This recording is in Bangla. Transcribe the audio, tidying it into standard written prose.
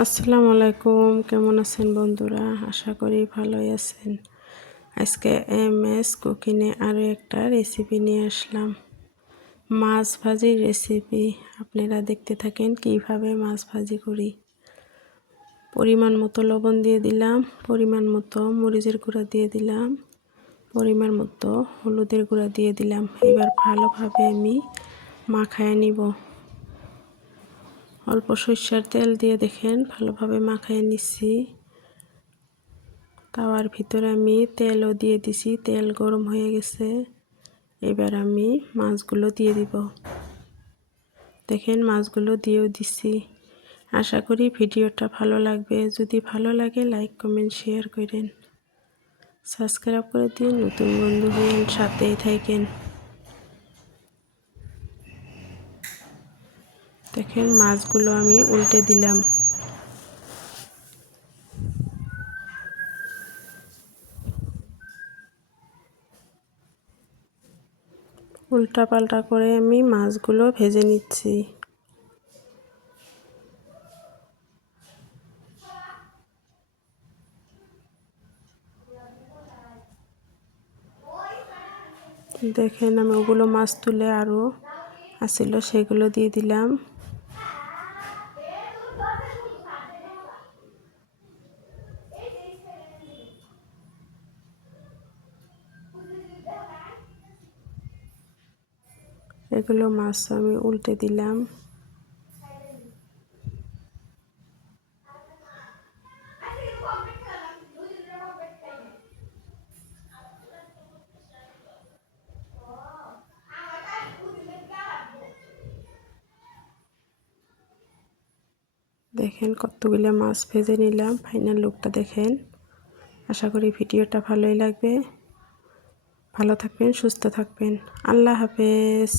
আসসালামু আলাইকুম, কেমন আছেন বন্ধুরা? আশা করি ভালোই আছেন। আজকে এমএস কুকিংয়ে আরও একটা রেসিপি নিয়ে আসলাম, মাছ ভাজির রেসিপি। আপনারা দেখতে থাকেন কিভাবে মাছ ভাজি করি। পরিমাণ মতো লবণ দিয়ে দিলাম, পরিমাণ মতো মরিচের গুঁড়া দিয়ে দিলাম, পরিমাণ মতো হলুদের গুঁড়া দিয়ে দিলাম। এবার ভালোভাবে আমি মাখায় নিব। অল্প সরিষার তেল দিয়ে দেখেন ভালোভাবে মাখায় নিচ্ছি। তাওয়ার ভিতরে আমি তেলও দিয়ে দিছি, তেল গরম হয়ে গেছে। এবার আমি মাছগুলো দিয়ে দিব। দেখেন মাছগুলো দিয়েও দিছি। আশা করি ভিডিওটা ভালো লাগবে। যদি ভালো লাগে লাইক কমেন্ট শেয়ার করেন, সাবস্ক্রাইব করে দিন। নতুন বন্ধু হয়ে সাথেই থাকেন। দেখেন মাছগুলো আমি উল্টে দিলাম। উল্টা পাল্টা করে আমি মাছগুলো ভেজে নিচ্ছি। দেখেন আমি ওগুলো মাছ তুলে আরও আসছিল সেগুলো দিয়ে দিলাম। এগুলো মাছ আমি উল্টে দিলাম। দেখেন কতগুলো মাছ ভেজে নিলাম। ফাইনাল লুকটা দেখেন। আশা করি ভিডিওটা ভালোই লাগবে। ভালো থাকবেন, সুস্থ থাকবেন। আল্লাহ হাফেজ।